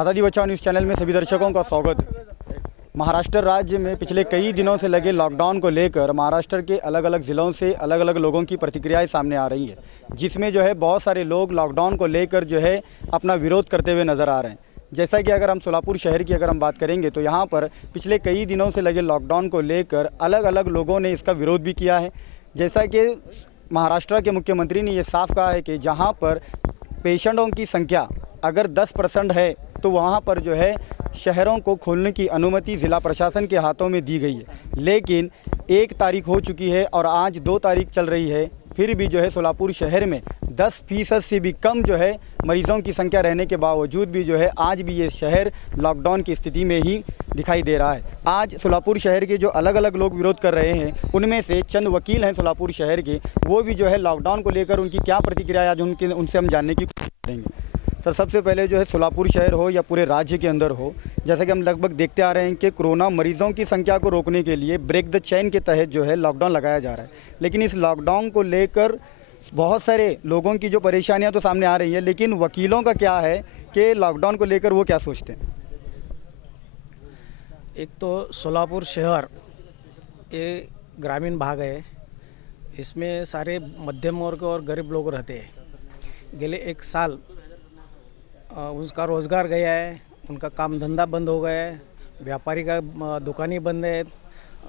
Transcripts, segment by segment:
आज़ादी बचाओ news channel में सभी दर्शकों का स्वागत है। महाराष्ट्र राज्य में पिछले कई दिनों से लगे लॉकडाउन को लेकर महाराष्ट्र के अलग अलग ज़िलों से अलग अलग लोगों की प्रतिक्रियाएं सामने आ रही हैं, जिसमें जो है बहुत सारे लोग लॉकडाउन को लेकर जो है अपना विरोध करते हुए नज़र आ रहे हैं। जैसा कि अगर हम सोलापुर शहर की अगर हम बात करेंगे तो यहाँ पर पिछले कई दिनों से लगे लॉकडाउन को लेकर अलग अलग लोगों ने इसका विरोध भी किया है। जैसा कि महाराष्ट्र के मुख्यमंत्री ने ये साफ कहा है कि जहाँ पर पेशेंटों की संख्या अगर 10% है तो वहाँ पर जो है शहरों को खोलने की अनुमति ज़िला प्रशासन के हाथों में दी गई है। लेकिन 1 तारीख हो चुकी है और आज 2 तारीख चल रही है, फिर भी जो है सोलापुर शहर में 10% से भी कम जो है मरीज़ों की संख्या रहने के बावजूद भी जो है आज भी ये शहर लॉकडाउन की स्थिति में ही दिखाई दे रहा है। आज सोलापुर शहर के जो अलग अलग लोग विरोध कर रहे हैं, उनमें से चंद वकील हैं सोलापुर शहर के, वो भी जो है लॉकडाउन को लेकर उनकी क्या प्रतिक्रिया है आज उनसे हम जानने की कोशिश करेंगे। सर, सबसे पहले जो है सोलापुर शहर हो या पूरे राज्य के अंदर हो, जैसा कि हम लगभग देखते आ रहे हैं कि कोरोना मरीज़ों की संख्या को रोकने के लिए ब्रेक द चेन के तहत जो है लॉकडाउन लगाया जा रहा है। लेकिन इस लॉकडाउन को लेकर बहुत सारे लोगों की जो परेशानियां तो सामने आ रही हैं, लेकिन वकीलों का क्या है कि लॉकडाउन को लेकर वो क्या सोचते हैं? एक तो सोलापुर शहर ये ग्रामीण भाग है, इसमें सारे मध्यम वर्ग और गरीब लोग रहते हैं। गेले 1 साल उसका रोज़गार गया है, उनका काम धंधा बंद हो गया है, व्यापारी का दुकानें बंद है,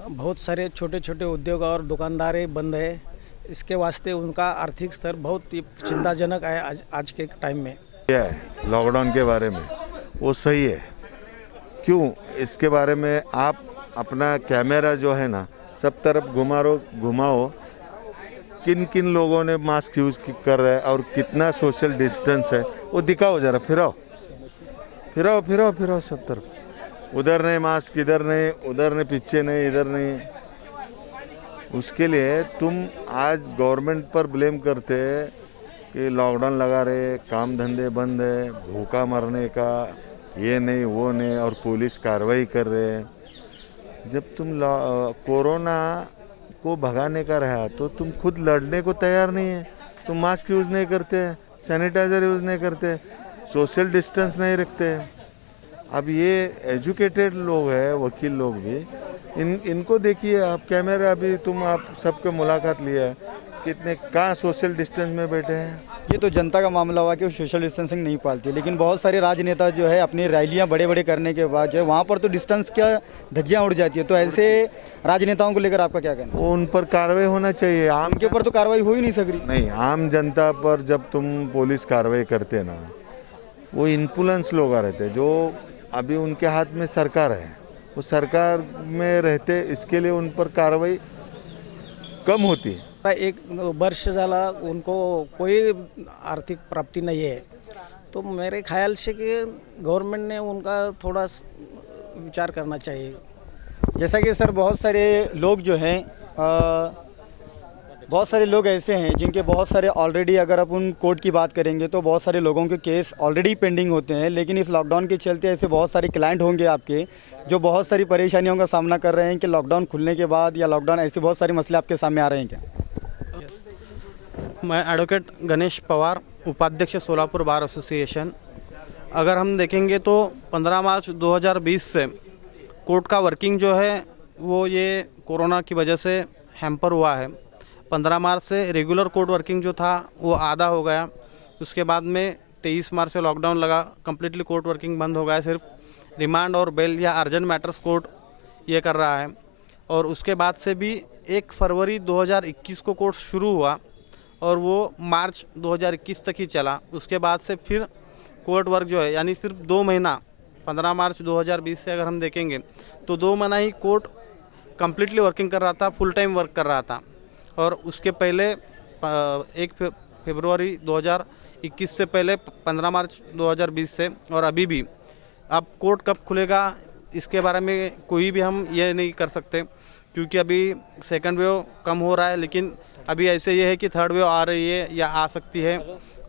बहुत सारे छोटे छोटे उद्योग और दुकानदारें बंद है। इसके वास्ते उनका आर्थिक स्तर बहुत ही चिंताजनक है आज के टाइम में। क्या है लॉकडाउन के बारे में, वो सही है। क्यों? इसके बारे में आप अपना कैमरा जो है ना सब तरफ घुमाओ, किन किन लोगों ने मास्क यूज़ कर रहे हैं और कितना सोशल डिस्टेंस है वो दिखाओ ज़रा। फिराओ सब तरफ। उधर नहीं मास्क, इधर नहीं, उधर नहीं, पीछे नहीं, इधर नहीं। उसके लिए तुम आज गवर्नमेंट पर ब्लेम करते हैं कि लॉकडाउन लगा रहे, काम धंधे बंद है, भूखा मरने का ये नहीं वो नहीं, और पुलिस कार्रवाई कर रहे हैं। जब तुम कोरोना को भगाने का रहा तो तुम खुद लड़ने को तैयार नहीं है। तुम मास्क यूज़ नहीं करते, सैनिटाइज़र यूज़ नहीं करते, सोशल डिस्टेंस नहीं रखते। अब ये एजुकेटेड लोग हैं, वकील लोग भी, इनको देखिए आप कैमरा, अभी आप सबके मुलाकात लिया है, कितने कहाँ सोशल डिस्टेंस में बैठे हैं। ये तो जनता का मामला हुआ कि वो सोशल डिस्टेंसिंग नहीं पालती, लेकिन बहुत सारे राजनेता जो है अपनी रैलियां बड़े करने के बाद जो है वहाँ पर तो डिस्टेंस क्या धज्जियां उड़ जाती है। तो ऐसे राजनेताओं को लेकर आपका क्या कहना है? उन पर कार्रवाई होना चाहिए। आम के ऊपर तो कार्रवाई हो ही नहीं सक रही। नहीं, आम जनता पर जब तुम पुलिस कार्रवाई करते ना, वो इन्फ्लुएंस लोग रहते जो अभी उनके हाथ में सरकार है, वो सरकार में रहते, इसके लिए उन पर कार्रवाई कम होती है। 1 वर्ष झाला उनको कोई आर्थिक प्राप्ति नहीं है, तो मेरे ख्याल से कि गवर्नमेंट ने उनका थोड़ा विचार करना चाहिए। जैसा कि सर बहुत सारे लोग जो हैं बहुत सारे लोग ऐसे हैं जिनके बहुत सारे ऑलरेडी, अगर अपन कोर्ट की बात करेंगे तो बहुत सारे लोगों के केस ऑलरेडी पेंडिंग होते हैं। लेकिन इस लॉकडाउन के चलते ऐसे बहुत सारे क्लाइंट होंगे आपके जो बहुत सारी परेशानियों का सामना कर रहे हैं कि लॉकडाउन खुलने के बाद या लॉकडाउन, ऐसे बहुत सारे मसले आपके सामने आ रहे हैं क्या? मैं एडवोकेट गणेश पवार, उपाध्यक्ष सोलापुर बार एसोसिएशन। अगर हम देखेंगे तो 15 मार्च 2020 से कोर्ट का वर्किंग जो है वो ये कोरोना की वजह से हैम्पर हुआ है। 15 मार्च से रेगुलर कोर्ट वर्किंग जो था वो आधा हो गया। उसके बाद में 23 मार्च से लॉकडाउन लगा, कम्प्लीटली कोर्ट वर्किंग बंद हो गया। सिर्फ रिमांड और बेल या अर्जेंट मैटर्स कोर्ट ये कर रहा है। और उसके बाद से भी 1 फरवरी 2021 को कोर्ट शुरू हुआ और वो मार्च 2021 तक ही चला। उसके बाद से फिर कोर्ट वर्क जो है, यानी सिर्फ 2 महीना, 15 मार्च 2020 से अगर हम देखेंगे तो 2 महीना ही कोर्ट कम्प्लीटली वर्किंग कर रहा था, फुल टाइम वर्क कर रहा था। और उसके पहले 1 फरवरी 2021 से पहले 15 मार्च 2020 से, और अभी भी। अब कोर्ट कब खुलेगा इसके बारे में कोई भी हम ये नहीं कर सकते, क्योंकि अभी सेकंड वेव कम हो रहा है, लेकिन अभी ऐसे ये है कि थर्ड वेव आ रही है या आ सकती है,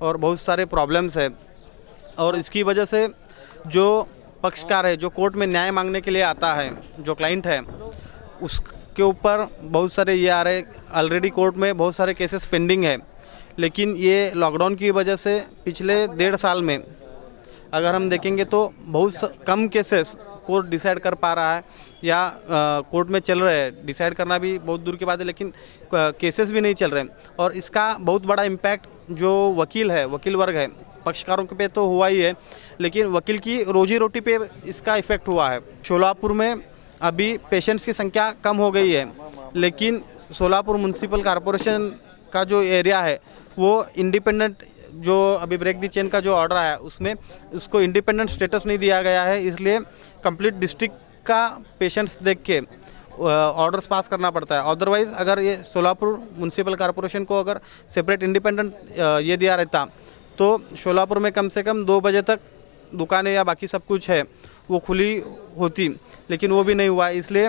और बहुत सारे प्रॉब्लम्स है। और इसकी वजह से जो पक्षकार है, जो कोर्ट में न्याय मांगने के लिए आता है, जो क्लाइंट है, उसके ऊपर बहुत सारे ये आ रहे, ऑलरेडी कोर्ट में बहुत सारे केसेस पेंडिंग है। लेकिन ये लॉकडाउन की वजह से पिछले 1.5 साल में अगर हम देखेंगे तो बहुत कम केसेस कोर्ट डिसाइड कर पा रहा है या कोर्ट में चल रहे हैं। डिसाइड करना भी बहुत दूर की बात है, लेकिन केसेस भी नहीं चल रहे हैं। और इसका बहुत बड़ा इम्पैक्ट जो वकील वर्ग है, पक्षकारों पे तो हुआ ही है, लेकिन वकील की रोजी रोटी पे इसका इफेक्ट हुआ है। शोलापुर में अभी पेशेंट्स की संख्या कम हो गई है, लेकिन सोलापुर म्यूनसिपल कॉरपोरेशन का जो एरिया है वो इंडिपेंडेंट, जो अभी ब्रेक दी चेन का जो ऑर्डर आया उसमें उसको इंडिपेंडेंट स्टेटस नहीं दिया गया है। इसलिए कंप्लीट डिस्ट्रिक्ट का पेशेंट्स देख के ऑर्डर्स पास करना पड़ता है। अदरवाइज़ अगर ये सोलापुर म्यूनसिपल कॉरपोरेशन को अगर सेपरेट इंडिपेंडेंट ये दिया रहता तो शोलापुर में कम से कम 2 बजे तक दुकानें या बाकी सब कुछ है वो खुली होती, लेकिन वो भी नहीं हुआ। इसलिए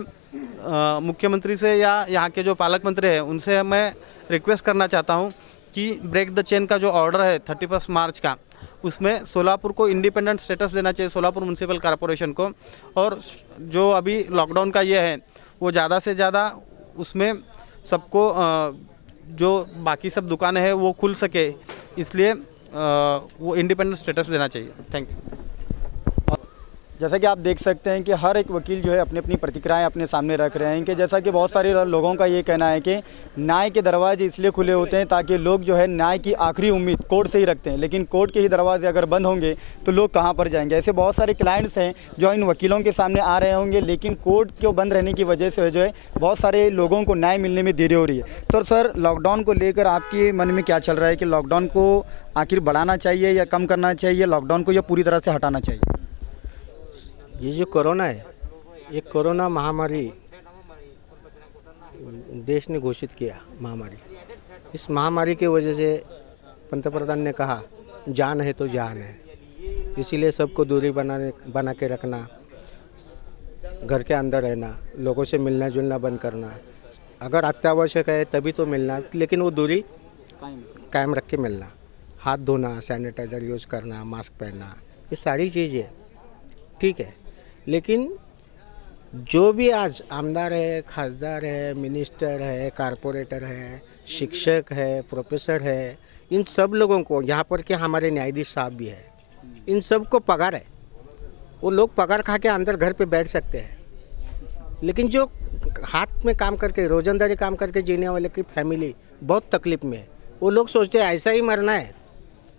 मुख्यमंत्री से या यहाँ के जो पालक मंत्री हैं उनसे मैं रिक्वेस्ट करना चाहता हूँ कि ब्रेक द चेन का जो ऑर्डर है 31 मार्च का, उसमें सोलापुर को इंडिपेंडेंट स्टेटस देना चाहिए, सोलापुर म्यूनसिपल कॉरपोरेशन को। और जो अभी लॉकडाउन का ये है वो ज़्यादा से ज़्यादा उसमें सबको जो बाकी सब दुकानें हैं वो खुल सके, इसलिए वो इंडिपेंडेंट स्टेटस देना चाहिए। Thank you. जैसा कि आप देख सकते हैं कि हर एक वकील जो है अपनी अपनी प्रतिक्रियाएं अपने सामने रख रहे हैं कि जैसा कि बहुत सारे लोगों का ये कहना है कि न्याय के दरवाजे इसलिए खुले होते हैं ताकि लोग जो है न्याय की आखिरी उम्मीद कोर्ट से ही रखते हैं, लेकिन कोर्ट के ही दरवाजे अगर बंद होंगे तो लोग कहां पर जाएंगे। ऐसे बहुत सारे क्लाइंट्स हैं जो इन वकीलों के सामने आ रहे होंगे, लेकिन कोर्ट के बंद रहने की वजह से जो है बहुत सारे लोगों को न्याय मिलने में देरी हो रही है। तो सर, लॉकडाउन को लेकर आपके मन में क्या चल रहा है कि लॉकडाउन को आखिर बढ़ाना चाहिए या कम करना चाहिए, लॉकडाउन को या पूरी तरह से हटाना चाहिए? ये जो कोरोना है, ये कोरोना महामारी देश ने घोषित किया महामारी। इस महामारी की वजह से पंतप्रधान ने कहा जान है तो जान है, इसीलिए सबको दूरी बना के रखना, घर के अंदर रहना, लोगों से मिलना जुलना बंद करना, अगर अत्यावश्यक है तभी तो मिलना, लेकिन वो दूरी कायम रख के मिलना, हाथ धोना, सैनिटाइज़र यूज़ करना, मास्क पहनना, ये सारी चीज़ें ठीक है। लेकिन जो भी आज आमदार है, खासदार है, मिनिस्टर है, कारपोरेटर है, शिक्षक है, प्रोफेसर है, इन सब लोगों को, यहाँ पर के हमारे न्यायाधीश साहब भी है, इन सब को पगार है। वो लोग पगार खा के अंदर घर पे बैठ सकते हैं, लेकिन जो हाथ में काम करके रोजंदारी काम करके जीने वाले की फैमिली बहुत तकलीफ में है। वो लोग सोचते हैं ऐसा ही मरना है,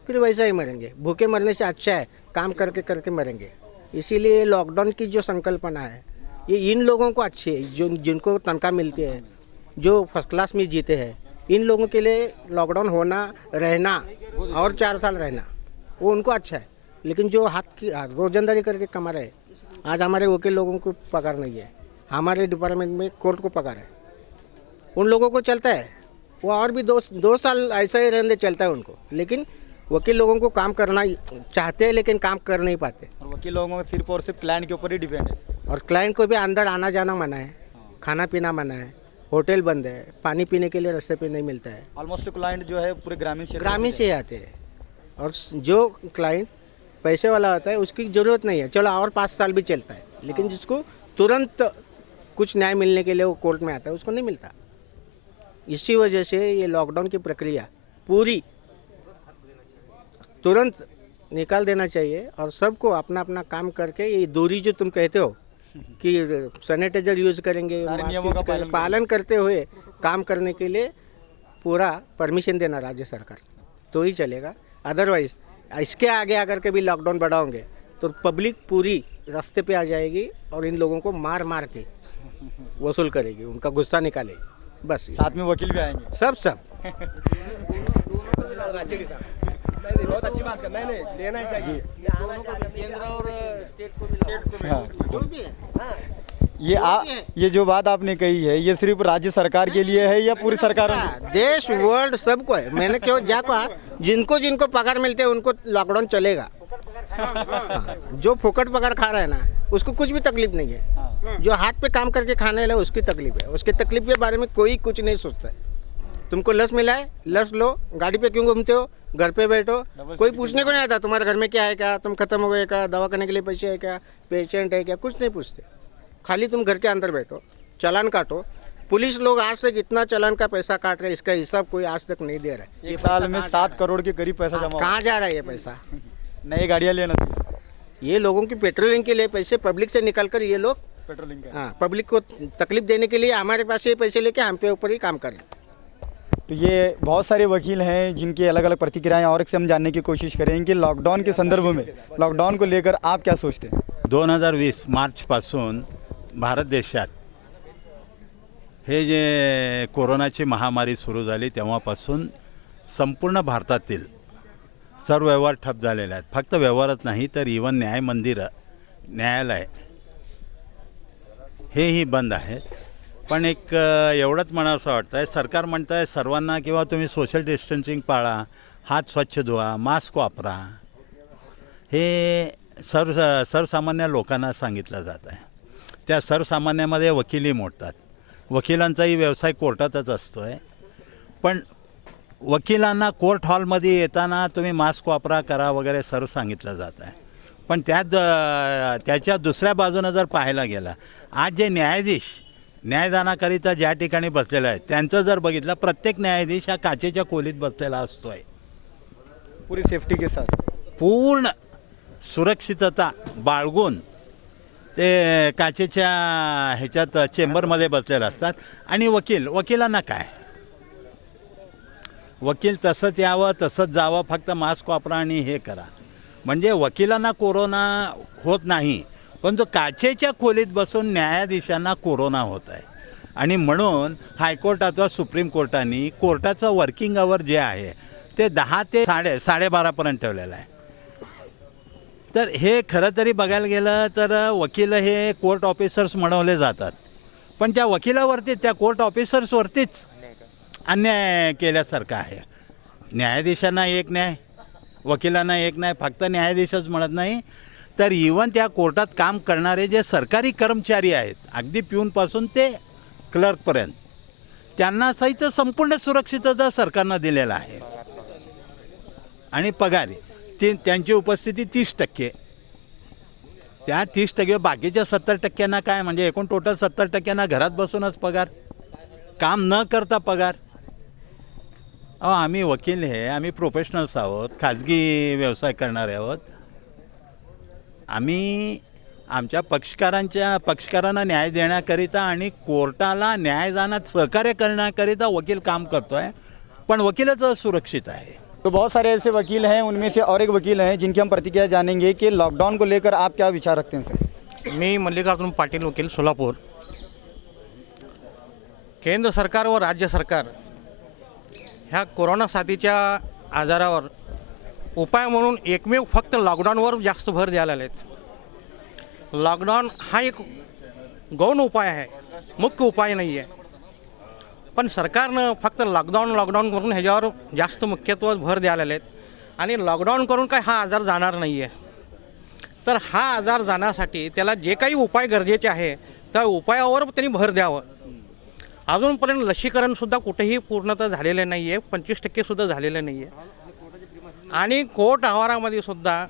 फिर वैसा ही मरेंगे, भूखे मरने से अच्छा है काम करके करके मरेंगे। इसीलिए लॉकडाउन की जो संकल्पना है ये इन लोगों को अच्छी है, जो जिनको तनख्वाह मिलती है, जो फर्स्ट क्लास में जीते हैं, इन लोगों के लिए लॉकडाउन होना, रहना और 4 साल रहना वो उनको अच्छा है। लेकिन जो हाथ की रोजंदारी करके कमा रहे, आज हमारे वकील लोगों को पगार नहीं है, हमारे डिपार्टमेंट में कोर्ट को पगार है, उन लोगों को चलता है, वो और भी 2 साल ऐसा ही रहने चलता है उनको। लेकिन वकील लोगों को काम करना चाहते हैं लेकिन काम कर नहीं पाते, और वकील लोगों का सिर्फ और सिर्फ क्लाइंट के ऊपर ही डिपेंड है। और क्लाइंट को भी अंदर आना जाना मना है, खाना पीना मना है, होटल बंद है, पानी पीने के लिए रास्ते पे नहीं मिलता है। ऑलमोस्ट क्लाइंट जो है पूरे ग्रामीण से ही आते हैं, और जो क्लाइंट पैसे वाला होता है उसकी ज़रूरत नहीं है, चलो और 5 साल भी चलता है, लेकिन जिसको तुरंत कुछ न्याय मिलने के लिए वो कोर्ट में आता है उसको नहीं मिलता। इसी वजह से ये लॉकडाउन की प्रक्रिया पूरी तुरंत निकाल देना चाहिए, और सबको अपना अपना काम करके, ये दूरी जो तुम कहते हो कि सैनिटाइजर यूज़ करेंगे, नियमों का पालन करते हुए काम करने के लिए पूरा परमिशन देना राज्य सरकार, तो ही चलेगा। अदरवाइज इसके आगे अगर कभी लॉकडाउन बढ़ाओगे तो पब्लिक पूरी रास्ते पे आ जाएगी और इन लोगों को मार मार के वसूल करेगी, उनका गुस्सा निकालेगी। बस साथ में वकील भी आएंगे, सब बहुत अच्छी बात करना है, लेना ही चाहिए केंद्र और स्टेट को भी। ये जो बात आपने कही है ये सिर्फ राज्य सरकार के लिए है या पूरी सरकार? देश वर्ल्ड सबको है। मैंने क्यों जा कहा, जिनको जिनको पगार मिलते हैं उनको लॉकडाउन चलेगा। जो फुकट पगार खा रहा है ना उसको कुछ भी तकलीफ नहीं है, जो हाथ पे काम करके खाने वाला है उसकी तकलीफ है। उसकी तकलीफ के बारे में कोई कुछ नहीं सोचता है। तुमको लस मिला है, लस लो, गाड़ी पे क्यों घूमते हो, घर पे बैठो, कोई पूछने को नहीं आता तुम्हारे घर में क्या है, क्या तुम खत्म हो गए, क्या दवा करने के लिए पैसे है, क्या पेशेंट है, क्या कुछ नहीं पूछते। खाली तुम घर के अंदर बैठो, चालान काटो। पुलिस लोग आज तक इतना चालान का पैसा काट रहे हैं, इसका हिसाब कोई आज तक नहीं दे रहा है। एक साल में 7 करोड़ के करीब पैसा जमा कहाँ जा रहा है ये पैसा? नई गाड़ियाँ लेना थी। ये लोगों की पेट्रोलिंग के लिए पैसे पब्लिक से निकाल कर ये लोग पेट्रोलिंग का। हाँ पब्लिक को तकलीफ देने के लिए हमारे पास ये पैसे लेके हम पे ऊपर ही काम करें। तो ये बहुत सारे वकील हैं जिनकी अलग अलग प्रतिक्रियाएं और से हम जानने की कोशिश करेंगे कि लॉकडाउन के संदर्भ में, लॉकडाउन को लेकर आप क्या सोचते हैं? 2020 मार्चपासून भारत देशात हे जे कोरोनाची महामारी सुरू झाली तेव्हापासून संपूर्ण भारतातील सर्व व्यवहार ठप झालेले आहेत. फक्त व्यवहारच नाही तर इवन न्याय मंदिरं, न्यायालय हेही बंद आहे. पण एक एवढंच म्हणावंसं वाटतं आहे, सरकार म्हणतं आहे सर्वांना किंवा तुम्ही सोशल डिस्टन्सिंग पाळा, हात स्वच्छ धुवा, मास्क वापरा. हे सर्वसामान्य लोकांना सांगितलं जात आहे. त्या सर्वसामान्यामध्ये वकिली मोडतात. वकिलांचाही व्यवसाय कोर्टातच असतो आहे. पण वकिलांना कोर्ट हॉलमध्ये येताना तुम्ही मास्क वापरा करा वगैरे सर्व सांगितलं जात आहे. पण त्याच्या दुसऱ्या बाजूनं जर पाहायला गेलं, आज जे न्यायाधीश न्यायदानाकरिता ज्या ठिकाणी बसलेलं आहे त्यांचं जर बघितलं, प्रत्येक न्यायाधीश हा काचेच्या खोलीत बसलेला असतो आहे. पूरी सेफ्टी के साथ. पूर्ण सुरक्षितता बाळगून ते काचेच्या ह्याच्यात चेंबरमध्ये बसलेले असतात. आणि वकिलांना काय, वकील तसंच यावं तसंच जावं, फक्त मास्क वापरा आणि हे करा. म्हणजे वकिलांना कोरोना होत नाही, पण जो काचेच्या खोलीत बसून न्यायाधीशांना कोरोना होत आहे. आणि म्हणून हायकोर्ट अथवा सुप्रीम कोर्टाने कोर्टाचं वर्किंग आवर जे आहे ते 10 ते 12:30पर्यंत ठेवलेलं आहे. तर हे खरं तरी बघायला गेलं तर वकील हे कोर्ट ऑफिसर्स म्हणवले जातात, पण त्या वकिलावरती, त्या कोर्ट ऑफिसर्सवरतीच अन्याय केल्यासारखं आहे. न्यायाधीशांना एक न्याय, वकिलांना एक न्याय. फक्त न्यायाधीशच म्हणत नाही तर इवन त्या कोर्टात काम करणारे जे सरकारी कर्मचारी आहेत, अगदी प्यूनपासून ते क्लर्कपर्यंत, त्यांना सहित संपूर्ण सुरक्षितता सरकारनं दिलेला आहे. आणि पगार त्यांची उपस्थिती 30%. त्या 30% बाकीच्या 70%ना काय, म्हणजे एकूण टोटल 70%ना घरात बसूनच पगार, काम न करता पगार. आम्ही वकील हे, आम्ही प्रोफेशनल्स आहोत, खाजगी व्यवसाय करणारे आहोत. आम्ही आमच्या पक्षकारांना न्याय देण्याकरिता आणि कोर्टाला न्यायदानात सहकार्य करण्याकरिता वकील काम करतो आहे, पण वकीलच असुरक्षित आहे. तो बहुत सारे ऐसे वकील हैं, उनमें से और एक वकील हैं जिनकी हम प्रतिक्रिया जानेंगे कि लॉकडाउन को लेकर आप क्या विचार रखते हैं सर? मी मल्लिकार्जुन पाटील, वकील, सोलापूर. केंद्र सरकार व राज्य सरकार ह्या कोरोना साथीच्या आजारावर उपाय म्हणून एकमेव फक्त लॉकडाऊनवर जास्त भर द्यायला आहेत. लॉकडाऊन हा एक गौण उपाय आहे, मुख्य उपाय नाही आहे. पण सरकारनं फक्त लॉकडाऊन करून ह्याच्यावर जास्त मुख्यत्व भर द्यायला आहेत. आणि लॉकडाऊन करून काय हा आजार जाणार नाही आहे. तर हा आजार जाण्यासाठी त्याला जे काही उपाय गरजेचे आहे त्या उपायावर त्यांनी भर द्यावं. अजूनपर्यंत लसीकरणसुद्धा कुठेही पूर्णतः झालेलं नाही आहे, 25%सुद्धा झालेलं नाही आहे. आणि कोर्ट आवारामध्ये सुद्धा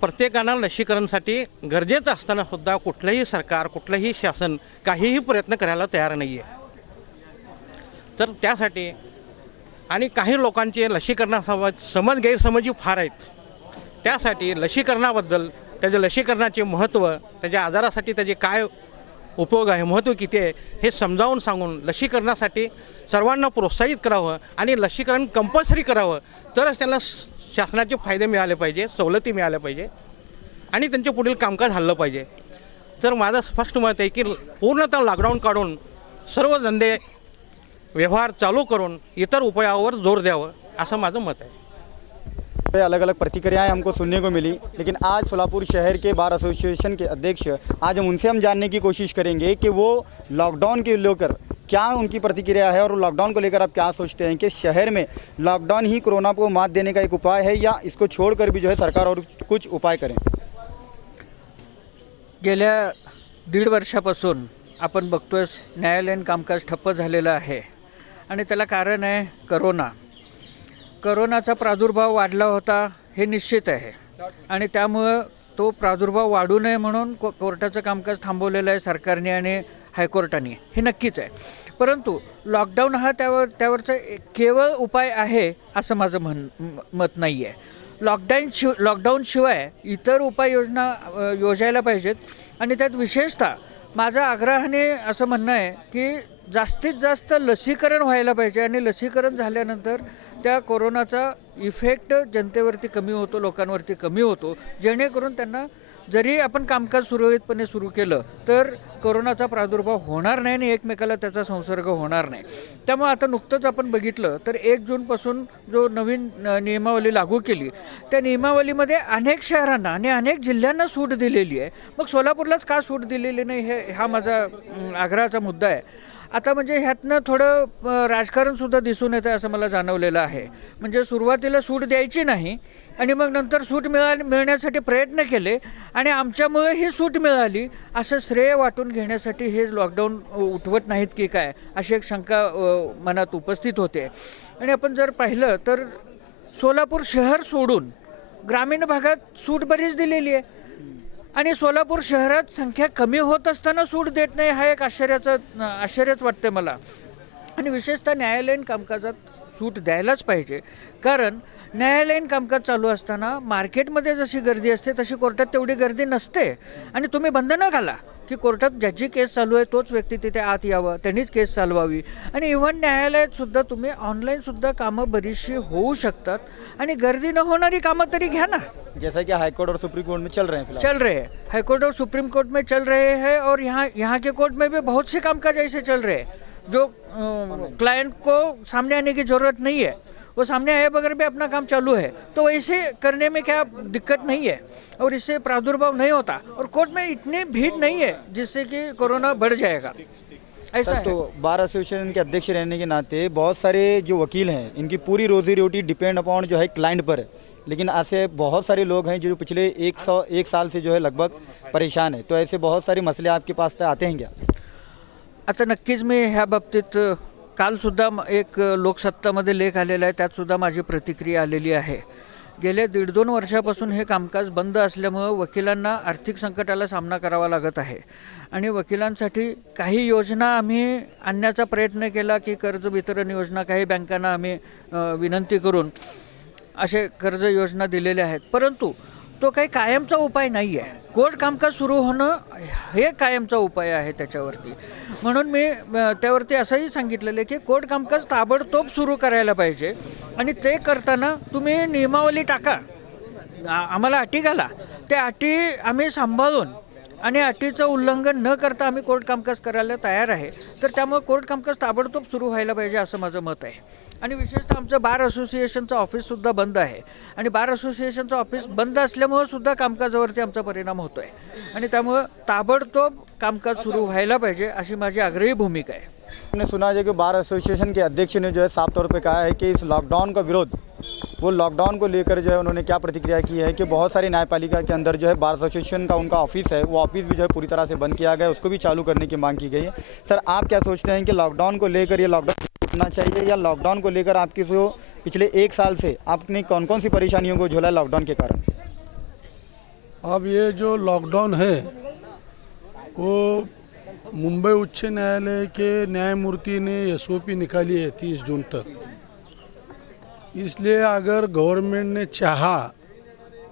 प्रत्येकानं लसीकरणसाठी गरजेचं असतानासुद्धा कुठलंही सरकार, कुठलंही शासन काहीही प्रयत्न करायला तयार नाही आहे. तर त्यासाठी आणि काही लोकांचे लसीकरणासमज गैरसमजी फार आहेत. त्यासाठी लसीकरणाबद्दल, त्याच्या लसीकरणाचे महत्त्व, त्याच्या आजारासाठी त्याचे काय उपयोग आहे, महत्त्व किती आहे हे समजावून सांगून लसीकरणासाठी सर्वांना प्रोत्साहित करावं आणि लसीकरण कंपल्सरी करावं. तरच त्यांना शासनाचे फायदे मिळाले पाहिजे, सवलती मिळाल्या पाहिजे आणि त्यांचे पुढील कामकाज हल्लं पाहिजे. तर माझं स्पष्ट मत आहे की पूर्णतः लॉकडाऊन काढून सर्व धंदे व्यवहार चालू करून इतर उपायावर जोर द्यावं असं माझं मत आहे. अलग अलग प्रतिक्रियाएं हमको सुनने को मिली, लेकिन आज सोलापुर शहर के बार एसोसिएशन के अध्यक्ष, आज हम उनसे जानने की कोशिश करेंगे कि वो लॉकडाउन के लेकर क्या उनकी प्रतिक्रिया है और लॉकडाउन को लेकर आप क्या सोचते हैं कि शहर में लॉकडाउन ही कोरोना को मात देने का एक उपाय है या इसको छोड़कर भी जो है सरकार और कुछ उपाय करें? गेल्या 1.5 वर्षापासून आपण बघतोय न्यायालयीन कामकाज ठप्प झालेलं आहे आणि त्याला कारण आहे करोनाचा प्रादुर्भाव वाढला होता हे निश्चित आहे. आणि त्यामुळं तो प्रादुर्भाव वाढू नये म्हणून कोर्टाचं कामकाज थांबवलेलं आहे सरकारने आणि हायकोर्टाने, हे नक्कीच आहे. परंतु लॉकडाऊन हा त्यावरचा केवळ उपाय आहे असं माझं मत नाही आहे. लॉकडाऊनशिवाय इतर उपाययोजना योजायला पाहिजेत. आणि त्यात विशेषतः माझं आग्रहाने असं म्हणणं आहे की जास्तीत जास्त लसीकरण व्हायला पाहिजे आणि लसीकरण झाल्यानंतर त्या कोरोनाचा इफेक्ट जनतेवरती कमी होतो, लोकांवरती कमी होतो, जेणेकरून त्यांना जरी आपण कामकाज सुरळीतपणे सुरू केलं तर कोरोनाचा प्रादुर्भाव होणार नाही आणि एकमेकाला त्याचा संसर्ग होणार नाही. त्यामुळे आता नुकतंच आपण बघितलं तर 1 जूनपासून जो नवीन नियमावली लागू केली त्या नियमावलीमध्ये अनेक शहरांना आणि अनेक जिल्ह्यांना सूट दिलेली आहे. मग सोलापूरलाच का सूट दिलेली नाही हा माझा आग्रहाचा मुद्दा आहे. आता म्हणजे ह्यातनं थोडं राजकारणसुद्धा दिसून येतं असं मला जाणवलेलं आहे. म्हणजे सुरुवातीला सूट द्यायची नाही आणि मग नंतर सूट मिळण्यासाठी प्रयत्न केले आणि आमच्यामुळे ही सूट मिळाली असं श्रेय वाटून घेण्यासाठी हे लॉकडाऊन उठवत नाहीत की काय अशी एक शंका मनात उपस्थित होते. आणि आपण जर पाहिलं तर सोलापूर शहर सोडून ग्रामीण भागात सूट बरीच दिलेली आहे आणि सोलापूर शहरात संख्या कमी होत असताना सूट देत नाही हा एक आश्चर्यच वाटते मला. आणि विशेषतः न्यायालयीन कामकाजात सूट द्यायलाच पाहिजे, कारण न्यायालयीन कामकाज चालू असताना मार्केटमध्ये जशी गर्दी असते तशी कोर्टात तेवढी गर्दी नसते. आणि तुम्ही बंधनं घाला की कोर्टात ज्याची केस चालू आहे तोच व्यक्ती तिथे आत यावं, त्यांनीच केस चालवावी. आणि इव्हन न्यायालयात सुद्धा तुम्ही ऑनलाईनसुद्धा कामं बरीचशी होऊ शकतात आणि गर्दी न होणारी कामं तरी घ्या ना. जैसा कि हाईकोर्ट और सुप्रीम कोर्ट में चल रहे हैं फिलहाल चल रहे हैं, हाईकोर्ट और सुप्रीम कोर्ट में चल रहे हैं और यहाँ के कोर्ट में भी बहुत से कामकाज ऐसे चल रहे हैं जो क्लाइंट को सामने आने की ज़रूरत नहीं है, वो सामने आए बगैर भी अपना काम चालू है. तो ऐसे करने में क्या दिक्कत नहीं है और इससे प्रादुर्भाव नहीं होता और कोर्ट में इतनी भीड़ नहीं है जिससे कि कोरोना बढ़ जाएगा. ऐसा है. तो बार एसोसिएशन के अध्यक्ष रहने के नाते बहुत सारे जो वकील हैं इनकी पूरी रोजी रोटी डिपेंड अपॉन जो है क्लाइंट पर है. लेकिन ऐसे बहुत सारे लोग हैं जो पिछले 1 साल से जो है लगभग परेशान है. तो ऐसे बहुत सारे मसले आपके पास आते हैं क्या? आता नक्कीच मी ह्या बाबतीत कालसुद्धा एक लोकसत्तामध्ये लेख आलेला आहे, त्यातसुद्धा माझी प्रतिक्रिया आलेली आहे. गेल्या 1.5-2 वर्षापासून हे कामकाज बंद असल्यामुळं वकिलांना आर्थिक संकटाला सामना करावा लागत आहे आणि वकिलांसाठी काही योजना आम्ही आणण्याचा प्रयत्न केला की कर्ज वितरण योजना, काही बँकांना आम्ही विनंती करून असे कर्ज योजना दिलेल्या आहेत, परंतु तो काही कायमचा उपाय नाही आहे. कोर्ट कामकाज सुरू होणं हे कायमचा उपाय आहे त्याच्यावरती. म्हणून मी त्यावरती असंही सांगितलेलं आहे की कोर्ट कामकाज ताबडतोब सुरू करायला पाहिजे आणि ते करताना तुम्ही नियमावली टाका, आम्हाला अटी घाला, त्या अटी आम्ही सांभाळून आणि अटीचं उल्लंघन न करता आम्ही कोर्ट कामकाज करायला तयार आहे. तर त्यामुळे कोर्ट कामकाज ताबडतोब सुरू व्हायला पाहिजे असं माझं मत आहे. आणि विशेषतः आमचं बार असोसिएशनचं ऑफिससुद्धा बंद आहे आणि बार असोसिएशनचं ऑफिस बंद असल्यामुळं सुद्धा कामकाजावरती आमचा परिणाम होतो आहे आणि त्यामुळं ताबडतोब कामकाज सुरू व्हायला पाहिजे अशी माझी आग्रही भूमिका आहे. हमने सुना है कि बार एसोसिएशन के अध्यक्ष ने जो है साफ तौर पे कहा है कि इस लॉकडाउन का विरोध, वो लॉकडाउन को लेकर जो है उन्होंने क्या प्रतिक्रिया की है कि बहुत सारी न्यायपालिका के अंदर जो है बार एसोसिएशन का उनका ऑफिस है, वो ऑफिस भी जो है पूरी तरह से बंद किया गया है, उसको भी चालू करने की मांग की गई है. सर, आप क्या सोचते हैं कि लॉकडाउन को लेकर ये लॉकडाउन उठना चाहिए या लॉकडाउन को लेकर आपकी जो पिछले 1 साल से आपने कौन कौन सी परेशानियों को झेला लॉकडाउन के कारण? अब ये जो लॉकडाउन है वो मुंबई उच्च न्यायालय के न्यायमूर्ति ने SOP निकाली है 30 जून तक. इसलिए अगर गवर्नमेंट ने चाहा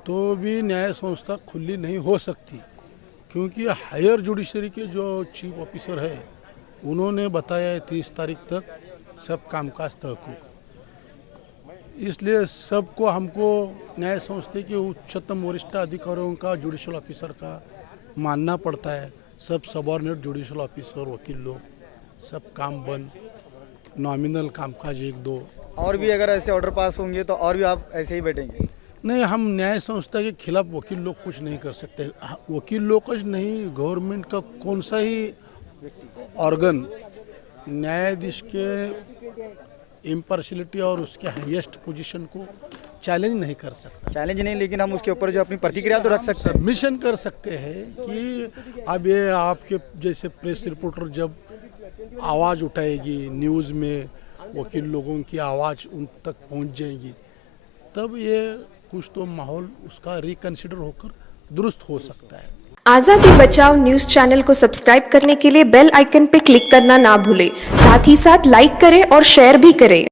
तो भी न्याय संस्था खुली नहीं हो सकती, क्योंकि हायर जुडिशरी के जो चीफ ऑफिसर है उन्होंने बताया है 30 तारीख तक सब कामकाज तहकूब. इसलिए सबको हमको न्याय संस्था के उच्चतम वरिष्ठ अधिकारियों का, जुडिशल ऑफिसर का मानना पड़ता है. सब सबऑर्डिनेट जुडिशल ऑफिसर, वकील लोग सब काम बंद, नॉमिनल कामकाज 1-2. और भी अगर ऐसे ऑर्डर पास होंगे तो और भी आप ऐसे ही बैठेंगे? नहीं, हम न्याय संस्था के खिलाफ वकील लोग कुछ नहीं कर सकते. वकील लोग कुछ नहीं, गवर्नमेंट का कौन सा ही ऑर्गन न्यायाधीश के इम्पार्शियलिटी और उसके हाईएस्ट पोजीशन को चैलेंज नहीं कर सकता. चैलेंज नहीं, लेकिन हम उसके ऊपर जो अपनी प्रतिक्रिया तो रख सकते हैं. सबमिशन कर सकते हैं कि अब ये आपके जैसे प्रेस रिपोर्टर जब आवाज़ उठाएगी न्यूज़ में, वकील लोगों की आवाज़ उन तक पहुंच जाएगी, तब ये कुछ तो माहौल उसका रिकन्सिडर होकर दुरुस्त हो सकता है. आज़ादी बचाओ न्यूज़ चैनल को सब्सक्राइब करने के लिए बेल आइकन पर क्लिक करना ना भूलें. साथ ही साथ लाइक करें और शेयर भी करें.